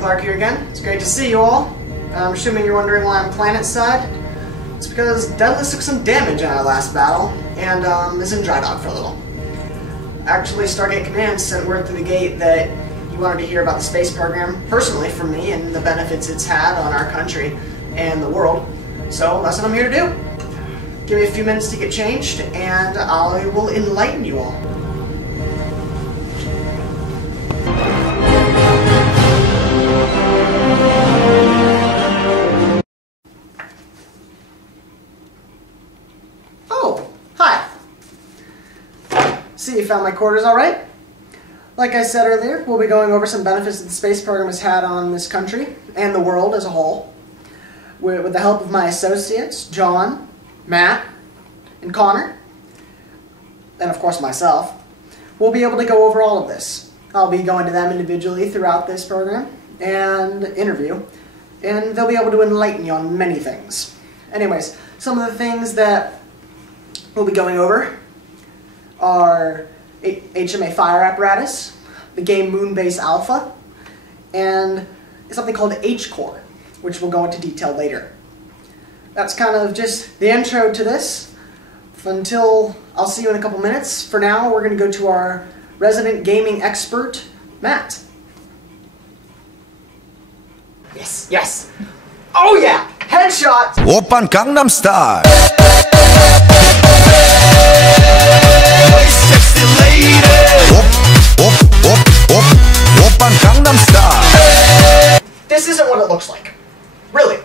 Clark here again. It's great to see you all. I'm assuming you're wondering why I'm planetside. It's because Daedalus took some damage in our last battle, and is in dry dock for a little. Actually, Stargate Command sent word through the gate that you wanted to hear about the space program personally from me and the benefits it's had on our country and the world. So that's what I'm here to do. Give me a few minutes to get changed, and I will enlighten you all. Oh, hi. See, you found my quarters all right? Like I said earlier, we'll be going over some benefits that the space program has had on this country and the world as a whole. With the help of my associates, John, Matt, and Connor, and of course myself, we'll be able to go over all of this. I'll be going to them individually throughout this program and interview, and they'll be able to enlighten you on many things. Anyways, some of the things that we'll be going over are HMA Fire Apparatus, the game Moonbase Alpha, and something called H-Core, which we'll go into detail later. That's kind of just the intro to this. Until I'll see you in a couple minutes. For now, we're going to go to our resident gaming expert, Matt. Yes, yes. Oh yeah! Headshot! Oppan Gangnam Style! Sexy lady! Oppan Gangnam Style! This isn't what it looks like. Really.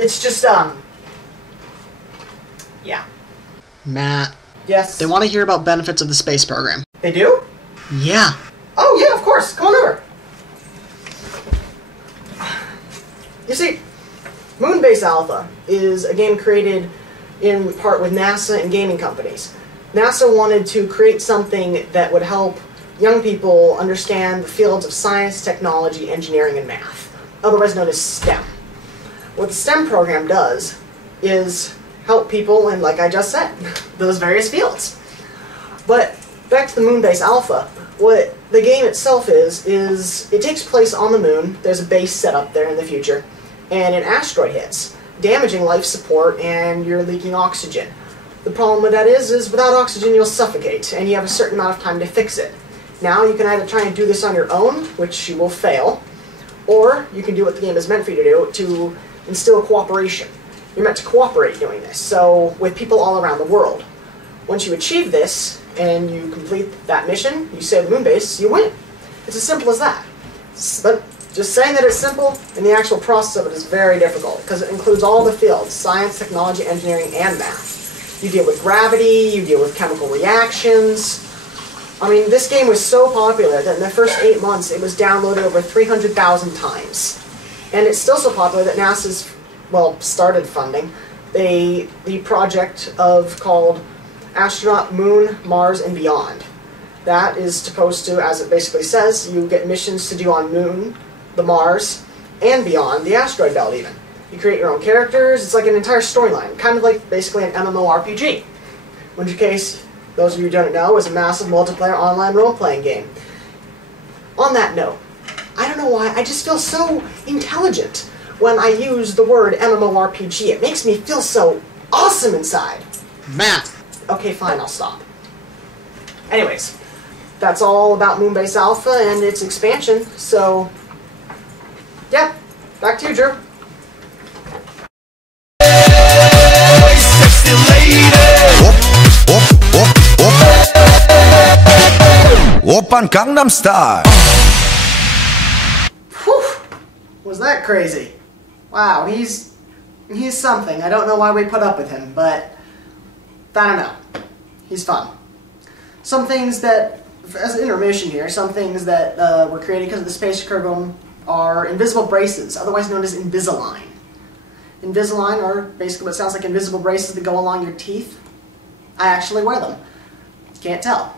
It's just, yeah. Matt, Yes? they want to hear about benefits of the space program. They do? Yeah. Oh, yeah, of course. Come on over. You see, Moonbase Alpha is a game created in part with NASA and gaming companies. NASA wanted to create something that would help young people understand the fields of science, technology, engineering, and math, otherwise known as STEM. What the STEM program does is help people in, like I just said, those various fields. But back to the Moonbase Alpha, what the game itself is it takes place on the moon. There's a base set up there in the future, and an asteroid hits, damaging life support, and you're leaking oxygen. The problem with that is without oxygen you'll suffocate, and you have a certain amount of time to fix it. Now you can either try and do this on your own, which you will fail, or you can do what the game is meant for you to do, to instill cooperation. You're meant to cooperate doing this, so with people all around the world. Once you achieve this, and you complete that mission, you save the moon base, you win. It's as simple as that. But just saying that it's simple, and the actual process of it is very difficult, because it includes all the fields, science, technology, engineering, and math. You deal with gravity, you deal with chemical reactions. I mean, this game was so popular that in the first 8 months it was downloaded over 300,000 times. And it's still so popular that NASA's, well, started funding the project called Astronaut Moon, Mars, and Beyond. That is supposed to, as it basically says, you get missions to do on Moon, the Mars, and beyond, the asteroid belt even. You create your own characters, it's like an entire storyline, kind of like basically an MMORPG. In which case, those of you who don't know, is a massive multiplayer online role-playing game. On that note, I don't know why, I just feel so intelligent when I use the word MMORPG. It makes me feel so awesome inside. Matt. Okay, fine, I'll stop. Anyways, that's all about Moonbase Alpha and its expansion, so yeah, back to you, Drew. Sexy lady! Oppan Gangnam Style! Whew! Was that crazy? Wow, he's something. I don't know why we put up with him, but I don't know. He's fun. Some things that, as an intermission here, some things that were created because of the space program are invisible braces, otherwise known as Invisalign. Invisalign are basically what sounds like invisible braces that go along your teeth. I actually wear them. Can't tell.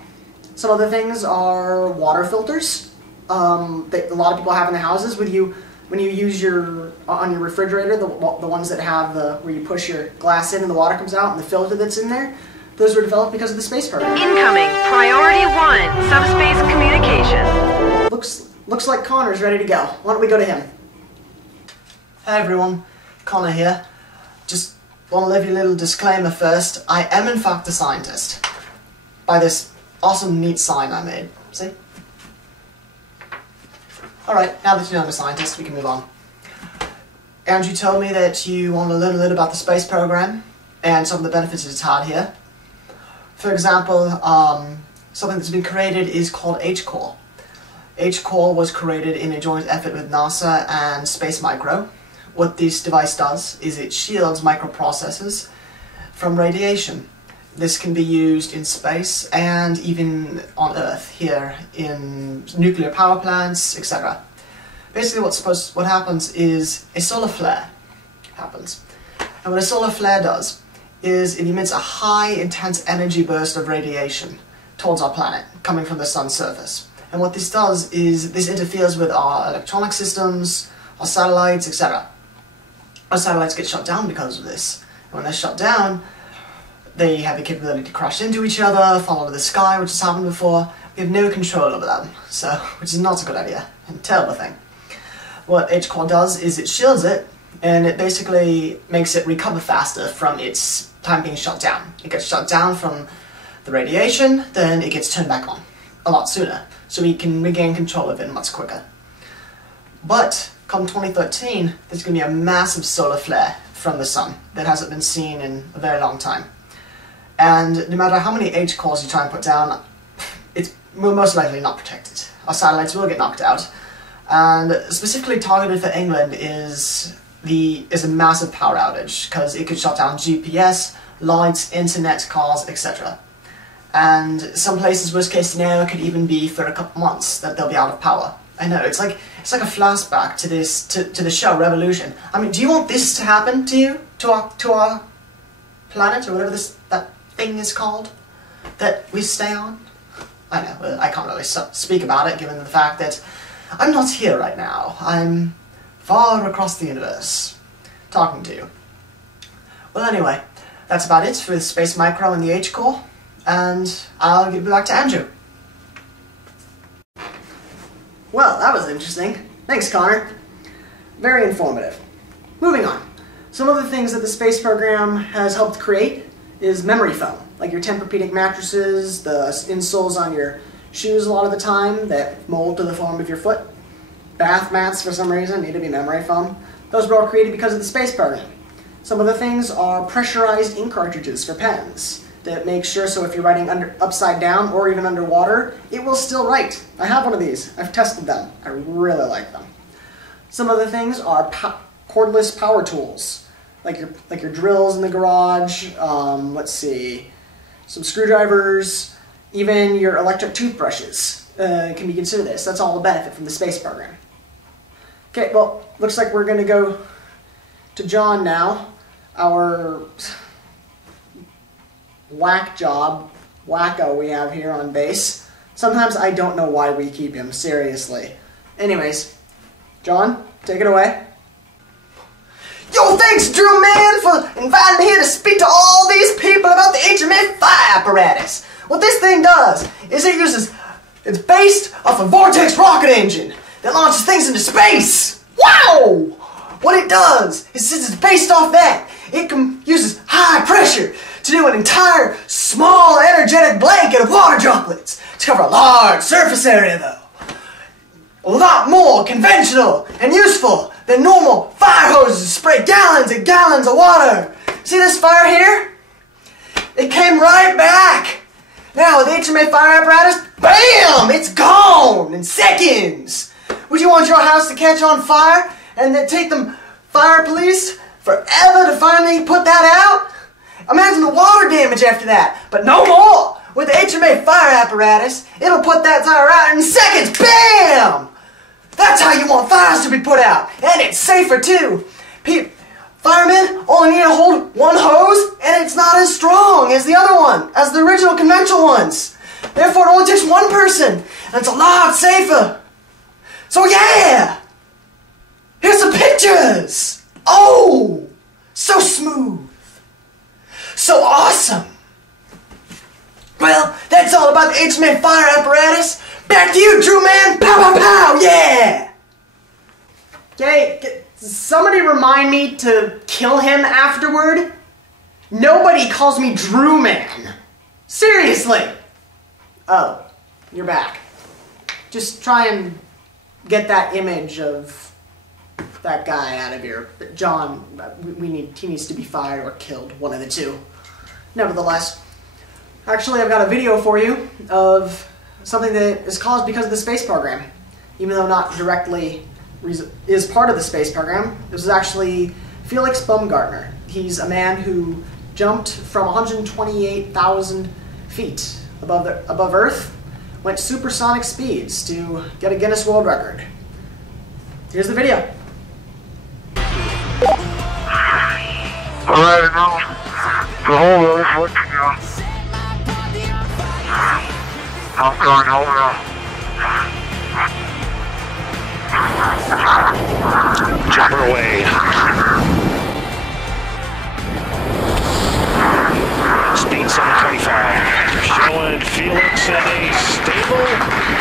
Some other things are water filters that a lot of people have in their houses. When you use on your refrigerator, the ones that have where you push your glass in and the water comes out, and the filter that's in there, those were developed because of the space program. Incoming Priority 1 Subspace Communication. looks like Connor's ready to go. Why don't we go to him? Hey everyone, Connor here. Just want to leave you a little disclaimer first. I am in fact a scientist. By this awesome neat sign I made. See? Alright, now that you know I'm a scientist, we can move on. Andrew told me that you want to learn a little about the space program and some of the benefits it's had here. For example, something that's been created is called H-Core. H-Core was created in a joint effort with NASA and Space Micro. What this device does is it shields microprocessors from radiation. This can be used in space and even on Earth, here in nuclear power plants, etc. Basically what happens is a solar flare happens. And what a solar flare does is it emits a high intense energy burst of radiation towards our planet, coming from the sun's surface. And what this does is this interferes with our electronic systems, our satellites, etc. Our satellites get shut down because of this. And when they're shut down, they have the capability to crash into each other, fall into the sky, which has happened before. We have no control over them, which is not a good idea, and a terrible thing. What H-Core does is it shields it, and it basically makes it recover faster from its time being shut down. It gets shut down from the radiation, then it gets turned back on a lot sooner, so we can regain control of it much quicker. But come 2013, there's going to be a massive solar flare from the sun that hasn't been seen in a very long time. And no matter how many H-cores you try and put down, we're most likely not protected. Our satellites will get knocked out. And specifically targeted for England is a massive power outage, because it could shut down GPS, lights, internet, cars, etc. And some places, worst case scenario, could even be for a couple months that they'll be out of power. I know, it's like a flashback to this, to the show Revolution. I mean, do you want this to happen to you, to our planet, or whatever that thing is called that we stay on? I know, I can't really speak about it, given the fact that I'm not here right now. I'm far across the universe, talking to you. Well, anyway, that's about it for the Space Micro and the H-Core, and I'll give it back to Andrew. Well, that was interesting. Thanks, Connor. Very informative. Moving on. Some of the things that the space program has helped create is memory foam, like your Tempur-Pedic mattresses, the insoles on your shoes a lot of the time that mold to the form of your foot. Bath mats, for some reason, need to be memory foam. Those were all created because of the space program. Some of the things are pressurized ink cartridges for pens that make sure so if you're writing upside down or even underwater, it will still write. I have one of these. I've tested them. I really like them. Some of the things are cordless power tools, like your drills in the garage. Let's see, some screwdrivers, even your electric toothbrushes can be considered this. That's all a benefit from the space program. Okay, well, looks like we're going to go to John now, our wacko we have here on base. Sometimes I don't know why we keep him, seriously. Anyways, John, take it away. Yo, thanks, Drew, man, for inviting me here to speak to all these people about the HMA fire apparatus. What this thing does is it's based off a Vortex rocket engine that launches things into space. Wow! What it does is, since it's based off that, it uses high pressure to do an entire small energetic blanket of water droplets to cover a large surface area, though. A lot more conventional and useful than normal fire hoses to spray gallons and gallons of water. See this fire here? It came right back. Now with the HMA fire apparatus, BAM! It's gone in seconds. Would you want your house to catch on fire and then take them fire police forever to finally put that out? Imagine the water damage after that, but no more. With the HMA fire apparatus, it'll put that fire out in seconds. BAM! That's how you want fires to be put out, and it's safer too. Firemen only need to hold one hose, and it's not as strong as the other one, as the original conventional ones. Therefore, it only takes one person, and it's a lot safer. So yeah! Here's some pictures! Oh! So smooth! So awesome! Well, that's all about the HMA fire apparatus. Back to you, Drew Man! Pow pow pow! Yeah! Okay, somebody remind me to kill him afterward? Nobody calls me Drew Man. Seriously! Oh, you're back. Just try and get that image of that guy out of here. John, he needs to be fired or killed, one of the two. Nevertheless, actually I've got a video for you of something that is caused because of the space program. Even though not directly is part of the space program, this is actually Felix Baumgartner. He's a man who jumped from 128,000 feet above Earth, went supersonic speeds to get a Guinness World Record. Here's the video. Alright, now, the whole road is looking on. I'm going over. Jumper away. Speed 725. Showing Felix in a stable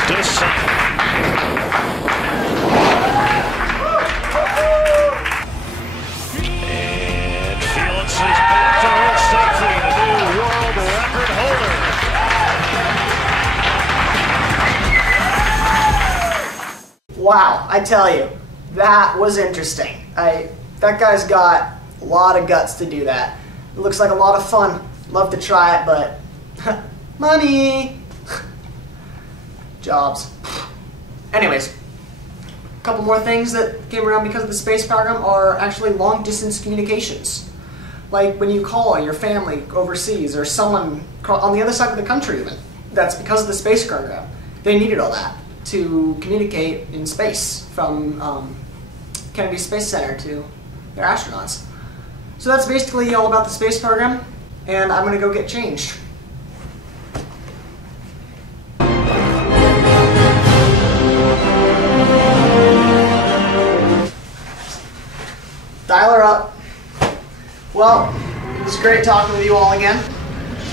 descent. And Felix is back to Earth safely, the new world record holder. Wow, I tell you, that was interesting. That guy's got a lot of guts to do that. It looks like a lot of fun. Love to try it, but money. Jobs. Anyways, a couple more things that came around because of the space program are actually long distance communications. Like when you call your family overseas or someone on the other side of the country even. That's because of the space program. They needed all that to communicate in space from Kennedy Space Center to their astronauts. So that's basically all about the space program, and I'm gonna go get changed. Dial her up. Well, it was great talking with you all again.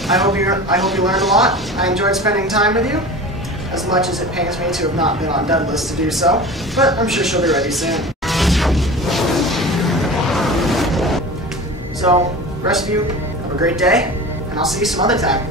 I hope you learned a lot. I enjoyed spending time with you, as much as it pains me to have not been on Douglas to do so, but I'm sure she'll be ready soon. So, rest of you, have a great day, and I'll see you some other time.